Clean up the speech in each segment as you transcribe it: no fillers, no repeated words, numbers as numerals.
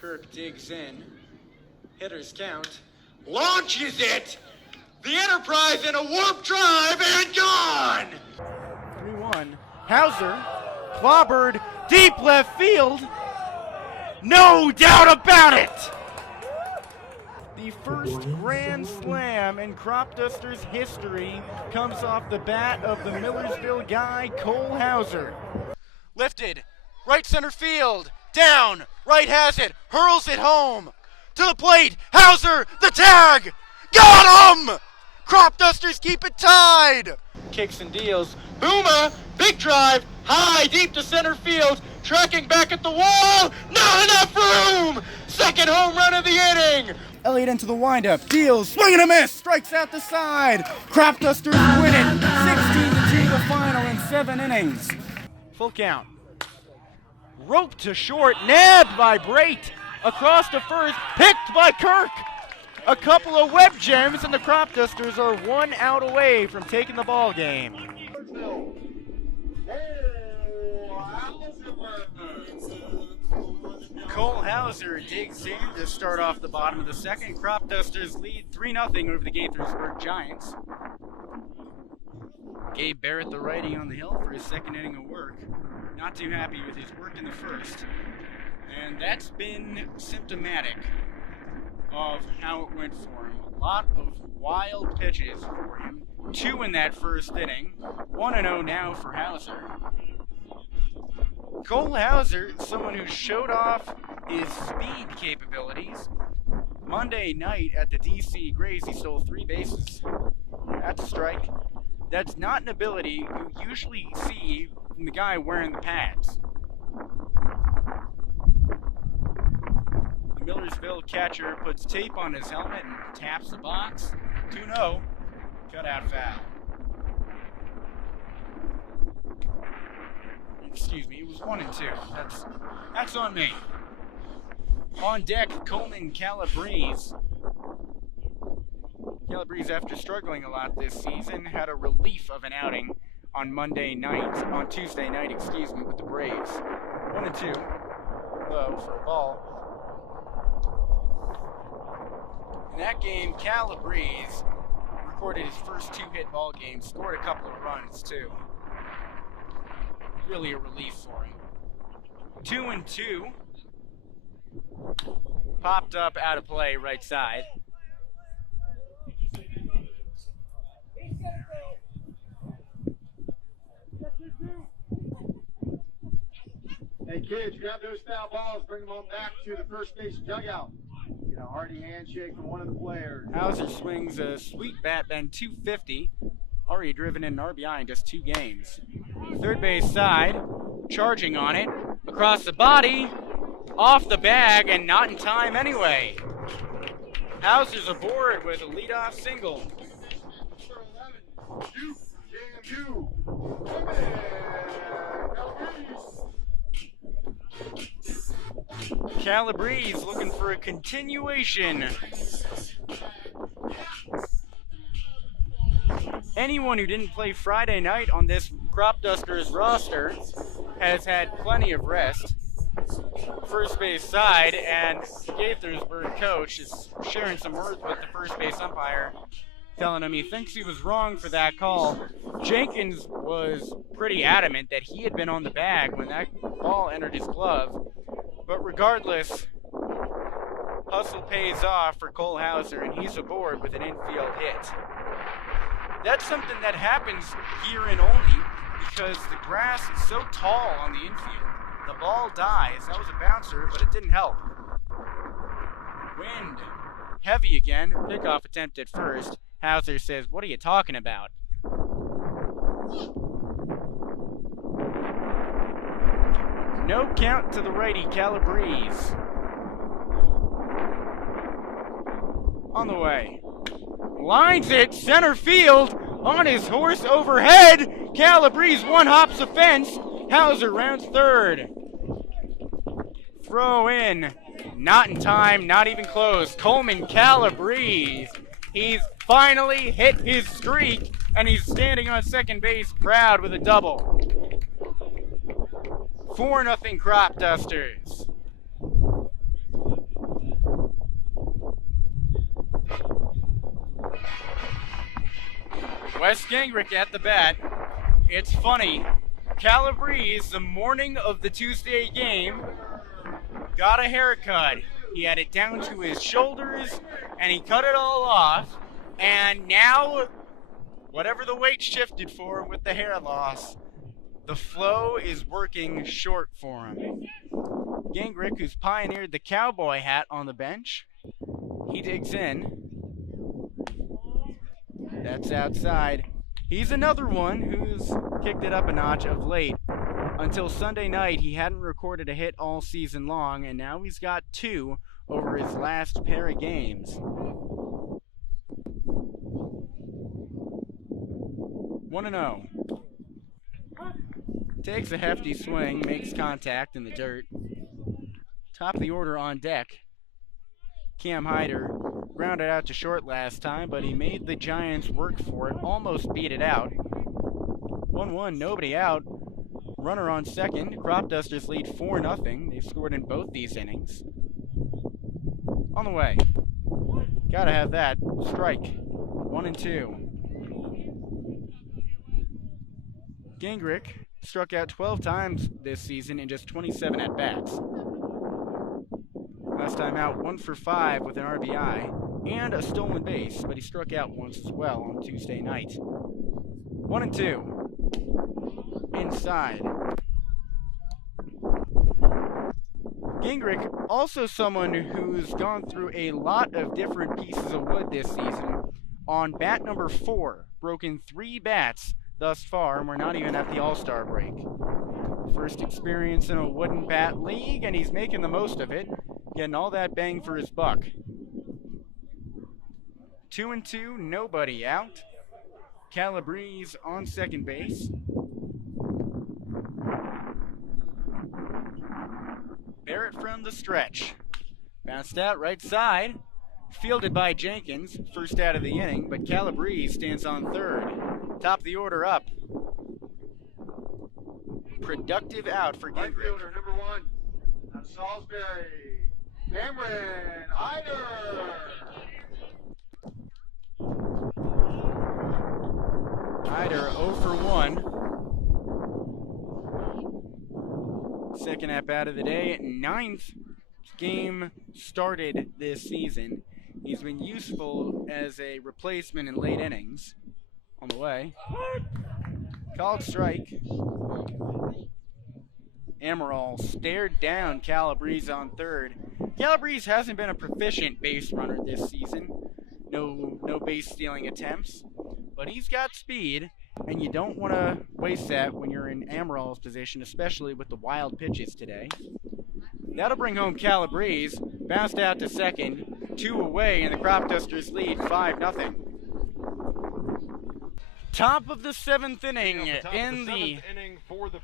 Kirk digs in. Hitters count. Launches it! The Enterprise in a warp drive and gone! 3-1. Hauser, clobbered, deep left field. No doubt about it! The first grand slam in Crop Dusters history comes off the bat of the Millersville guy, Cole Hauser. Lifted, right center field, down, right has it, hurls it home. To the plate, Hauser, the tag! Got him! Crop Dusters keep it tied! Kicks and deals. Boomer, big drive, high, deep to center field, tracking back at the wall, not enough room! Second home run of the inning! Elliott into the windup, deals, swing and a miss, strikes out the side. Crop Dusters win it, 16-2 the final in 7 innings. Full count. Rope to short, nabbed by Brait. Across to first, picked by Kirk. A couple of web gems, and the Crop Dusters are 1 out away from taking the ball game. Cole Hauser digs in to start off the bottom of the second. Crop Dusters lead 3-0 over the Gaithersburg Giants. Gabe Barrett, the righty, on the hill for his second inning of work. Not too happy with his work in the first. And that's been symptomatic of how it went for him. A lot of wild pitches for him. 2 in that first inning. 1-0 now for Hauser. Cole Hauser, someone who showed off his speed capabilities. Monday night at the DC Grays, he stole 3 bases. That's a strike. That's not an ability you usually see from the guy wearing the pads. The Millersville catcher puts tape on his helmet and taps the box. 2-0, cutout foul. Excuse me, it was 1-2. That's on me. On deck, Coleman Calabrese. Calabrese, after struggling a lot this season, had a relief of an outing on Tuesday night, with the Braves. 1-2, low for a ball. In that game, Calabrese recorded his first 2-hit ball game, scored a couple of runs too. Really a relief for him. 2-2. Popped up out of play, right side. Hey kids, grab those foul balls, bring them on back to the first base dugout. Get a hearty handshake from one of the players. Hauser swings a sweet bat bend 250. Already driven in an RBI in just 2 games. Third base side, charging on it, across the body, off the bag, and not in time anyway. Hauser's aboard with a leadoff single. Calabrese looking for a continuation. Anyone who didn't play Friday night on this Crop Dusters roster has had plenty of rest. First base side, and the Gaithersburg coach is sharing some words with the first base umpire, telling him he thinks he was wrong for that call. Jenkins was pretty adamant that he had been on the bag when that ball entered his glove. But regardless, hustle pays off for Cole Hauser, and he's aboard with an infield hit. That's something that happens here in Olney because the grass is so tall on the infield. The ball dies. That was a bouncer, but it didn't help. Wind heavy again. Pickoff attempt at first. Hauser says, "What are you talking about?" No count to the righty, Calabrese. On the way. Lines it, center field, on his horse overhead. Calabrese one-hops the fence. Hauser rounds third. Throw in, not in time, not even close. Coleman Calabrese. He's finally hit his streak, and he's standing on second base proud with a double. 4-0 Crop Dusters. Wes Gingrich at the bat. It's funny. Calabrese, the morning of the Tuesday game, got a haircut. He had it down to his shoulders, and he cut it all off. And now, whatever the weight shifted for him with the hair loss, the flow is working short for him. Gingrich, who's pioneered the cowboy hat on the bench, he digs in. That's outside. He's another one who's kicked it up a notch of late. Until Sunday night, he hadn't recorded a hit all season long, and now he's got 2 over his last pair of games. 1-0. Takes a hefty swing, makes contact in the dirt. Top of the order on deck. Cam Hyder grounded out to short last time, but he made the Giants work for it, almost beat it out. 1-1, nobody out. Runner on second. Crop Dusters lead 4-0. They've scored in both these innings. On the way. Gotta have that. Strike. 1-2. Gingrich struck out 12 times this season in just 27 at-bats. Last time out, 1 for 5 with an RBI and a stolen base, but he struck out once as well on Tuesday night. 1-2. Inside. Gingrich, also someone who's gone through a lot of different pieces of wood this season. On bat number 4, broken 3 bats thus far, and we're not even at the All-Star break. First experience in a wooden bat league, and he's making the most of it, getting all that bang for his buck. 2-2, nobody out. Calabrese on second base. Barrett from the stretch. Bounced out right side. Fielded by Jenkins, first out of the inning, but Calabrese stands on third. Top of the order up. Productive out for Right Gingrich. fielder, number 1. That's Salisbury. Cameron Hyder. Hyder 0 for 1. Second at-bat of the day. 9th game started this season. He's been useful as a replacement in late innings. On the way. Called strike. Amaral stared down Calabrese on third. Calabrese hasn't been a proficient base runner this season. No base stealing attempts. But he's got speed, and you don't want to waste that when you're in Amaral's position, especially with the wild pitches today. That'll bring home Calabrese. Bounced out to second. 2 away, and the Crop Dusters lead 5-0. Top of the 7th inning in the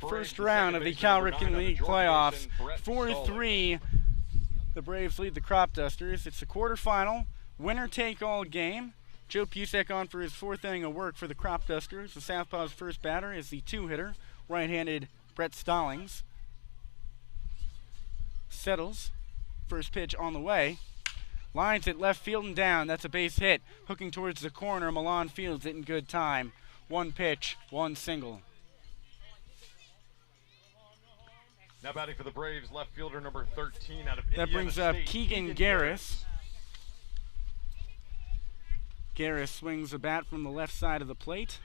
first round of the Cal Ripken League playoffs. 4-3, the Braves lead the Crop Dusters. It's the quarterfinal, winner-take-all game. Joe Pusek on for his 4th inning of work for the Crop Dusters. The Southpaw's first batter is the 2-hitter, right-handed Brett Stallings. Settles, first pitch on the way. Lines it left field and down. That's a base hit. Hooking towards the corner. Milan fields it in good time. 1 pitch, 1 single. Now batting for the Braves, left fielder number 13 out of That Indiana brings up State, Keegan Garris. Garris swings a bat from the left side of the plate.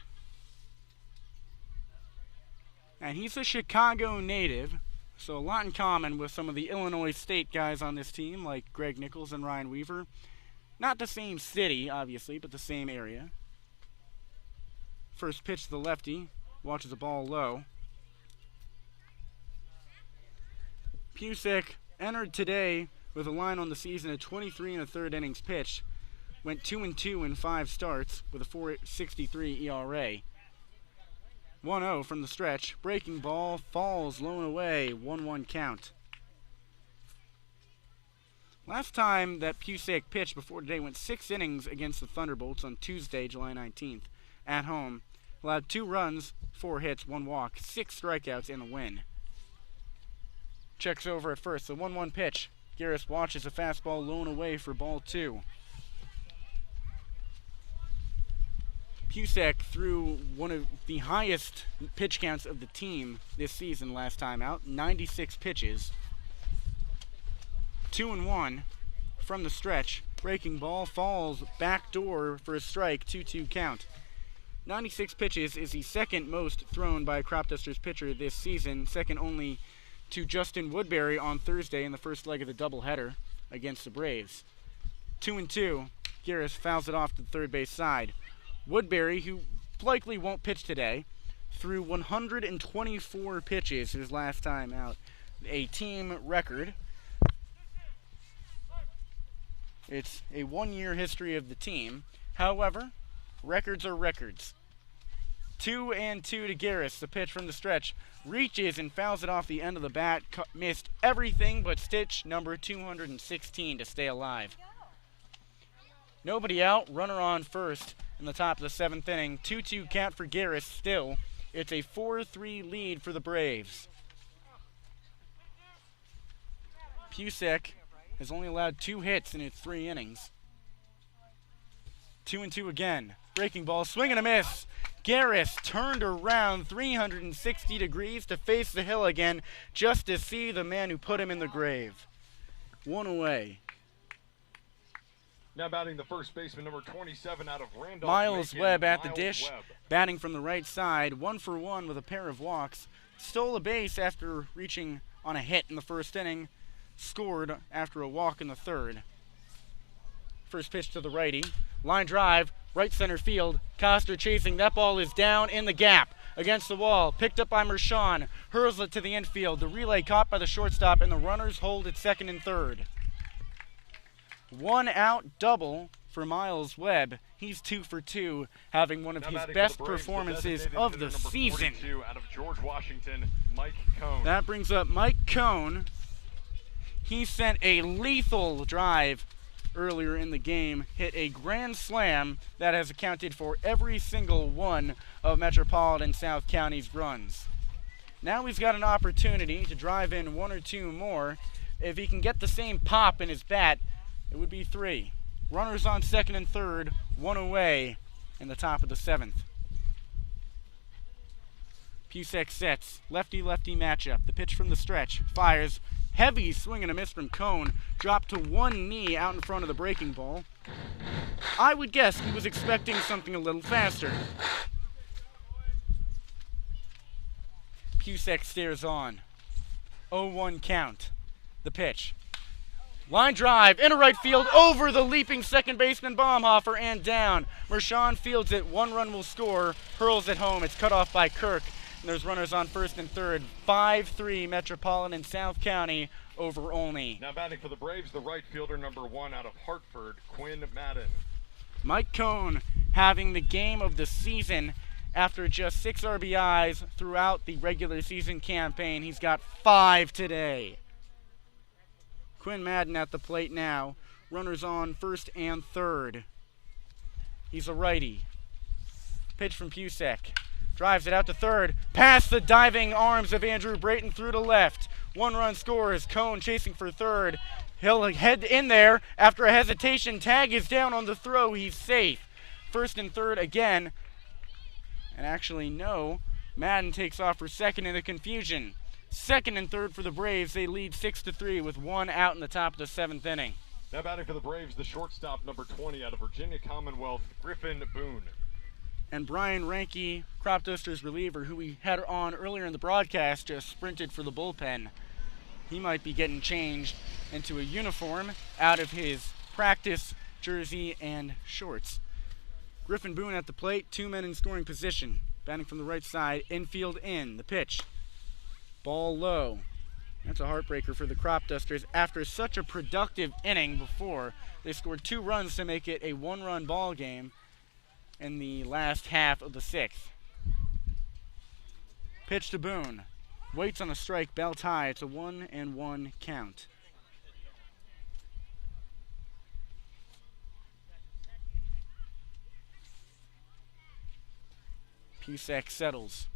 And he's a Chicago native, so a lot in common with some of the Illinois State guys on this team, like Greg Nichols and Ryan Weaver. Not the same city, obviously, but the same area. First pitch to the lefty, watches the ball low. Pusek entered today with a line on the season at 23 1/3 innings pitched. Went 2-2 in 5 starts with a 4.63 ERA. 1-0 from the stretch. Breaking ball falls low and away. 1-1 count. Last time that Pusek pitched before today went 6 innings against the Thunderbolts on Tuesday, July 19th, at home. Allowed 2 runs, 4 hits, 1 walk, 6 strikeouts, and a win. Checks over at first. The 1-1 pitch. Garris watches a fastball low and away for ball 2. Pusek threw one of the highest pitch counts of the team this season last time out, 96 pitches. 2-1 from the stretch. Breaking ball falls backdoor for a strike, 2-2 count. 96 pitches is the second most thrown by a Crop Dusters pitcher this season, second only to Justin Woodbury on Thursday in the first leg of the doubleheader against the Braves. 2-2, Garris fouls it off to the third base side. Woodbury, who likely won't pitch today, threw 124 pitches his last time out, a team record. It's a one-year history of the team. However, records are records. 2-2 to Garris. The pitch from the stretch reaches and fouls it off the end of the bat. Missed everything but stitch number 216 to stay alive. Nobody out. Runner on first in the top of the seventh inning. 2-2 count for Garris still. It's a 4-3 lead for the Braves. Pusek has only allowed 2 hits in its 3 innings. 2-2 again. Breaking ball, swing and a miss. Garris turned around 360 degrees to face the hill again just to see the man who put him in the grave. 1 away. Now batting the first baseman, number 27 out of Randolph. Miles Macon, Webb at the Miles dish, Webb. batting from the right side, 1 for 1 with a pair of walks. Stole a base after reaching on a hit in the first inning. Scored after a walk in the third. First pitch to the righty. Line drive, right center field. Coster chasing. That ball is down in the gap against the wall. Picked up by Mershon. Hurls it to the infield. The relay caught by the shortstop, and the runners hold at second and third. 1 out double for Miles Webb. He's 2 for 2, having one of Now his batting for best the Braves, performances designated of hitter the number season. 42 out of George Washington, Mike Cohn. That brings up Mike Cohn. He sent a lethal drive earlier in the game, hit a grand slam that has accounted for every single one of Metropolitan South County's runs. Now he's got an opportunity to drive in 1 or 2 more. If he can get the same pop in his bat, it would be 3. Runners on second and third, 1 away in the top of the 7th. Pusek sets, lefty-lefty matchup. The pitch from the stretch, fires. Heavy swing and a miss from Cohn. Dropped to one knee out in front of the breaking ball. I would guess he was expecting something a little faster. Pusek stares on. 0-1 count. The pitch. Line drive into right field over the leaping second baseman Baumhofer and down. Mershon fields it. 1 run will score. Hurls it home. It's cut off by Kirk. And there's runners on first and third. 5-3 Metropolitan South County over Olney. Now batting for the Braves, the right fielder, number 1 out of Hartford, Quinn Madden. Mike Cohn having the game of the season after just 6 RBIs throughout the regular season campaign. He's got 5 today. Quinn Madden at the plate now. Runners on first and third. He's a righty. Pitch from Pusek. Drives it out to third. Past the diving arms of Andrew Brayton through to left. 1 run scores. Cohn chasing for third. He'll head in there after a hesitation. Tag is down on the throw. He's safe. First and third again. And actually, no. Madden takes off for second in the confusion. Second and third for the Braves. They lead 6-3 with 1 out in the top of the 7th inning. Now batting for the Braves, the shortstop, number 20 out of Virginia Commonwealth, Griffin Boone. And Brian Ranke, Crop Dusters reliever, who we had on earlier in the broadcast, just sprinted for the bullpen. He might be getting changed into a uniform out of his practice jersey and shorts. Griffin Boone at the plate, 2 men in scoring position. Batting from the right side, infield in. The pitch. Ball low. That's a heartbreaker for the Crop Dusters. After such a productive inning before, they scored 2 runs to make it a 1-run ball game in the last half of the 6th. Pitch to Boone. Waits on a strike, bell tie. It's a 1-1 count. Pusek settles.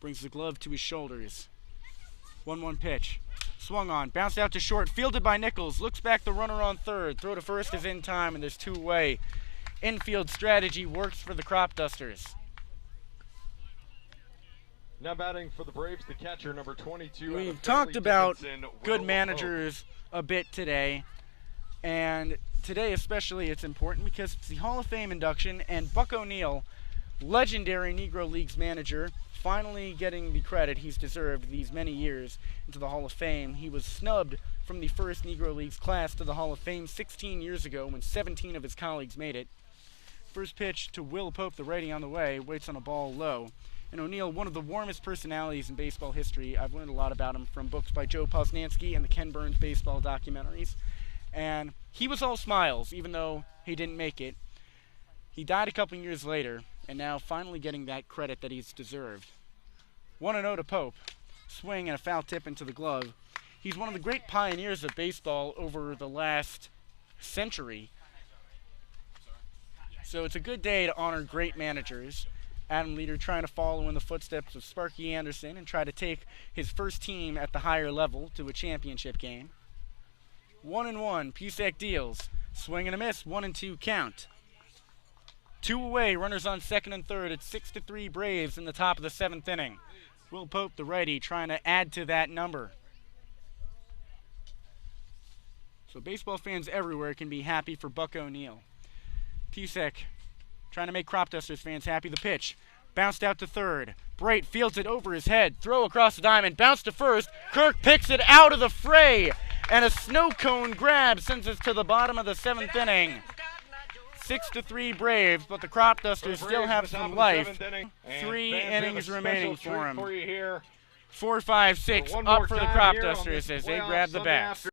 Brings the glove to his shoulders. 1-1 pitch. Swung on. Bounced out to short. Fielded by Nichols. Looks back, the runner on third. Throw to first is in time, and there's 2 away. infield strategy works for the Crop Dusters. Now batting for the Braves, the catcher, number 22. We've talked about good managers a bit today, and today especially it's important because it's the Hall of Fame induction, and Buck O'Neil, legendary Negro Leagues manager, finally getting the credit he's deserved these many years into the Hall of Fame. He was snubbed from the first Negro Leagues class to the Hall of Fame 16 years ago when 17 of his colleagues made it. First pitch to Will Pope, the righty on the way, waits on a ball low. And O'Neil, one of the warmest personalities in baseball history. I've learned a lot about him from books by Joe Posnanski and the Ken Burns baseball documentaries. And he was all smiles, even though he didn't make it. He died a couple years later, and now finally getting that credit that he's deserved. 1-0 to Pope. Swing and a foul tip into the glove. He's one of the great pioneers of baseball over the last century. So it's a good day to honor great managers. Adam Leader trying to follow in the footsteps of Sparky Anderson and try to take his first team at the higher level to a championship game. 1-1, Pusack deals. Swing and a miss, 1-2 count. 2 away, runners on second and third. It's 6-3 Braves in the top of the 7th inning. Will Pope, the righty, trying to add to that number. So baseball fans everywhere can be happy for Buck O'Neil. Pusack trying to make Crop Dusters fans happy. The pitch bounced out to third. Bright fields it over his head. Throw across the diamond. Bounce to first. Kirk picks it out of the fray. And a snow cone grab sends us to the bottom of the 7th inning. 6-3 Braves, but the Crop Dusters still have some life. 3 innings remaining for them. 4, 5, 6 up for the Crop Dusters as they grab the bats.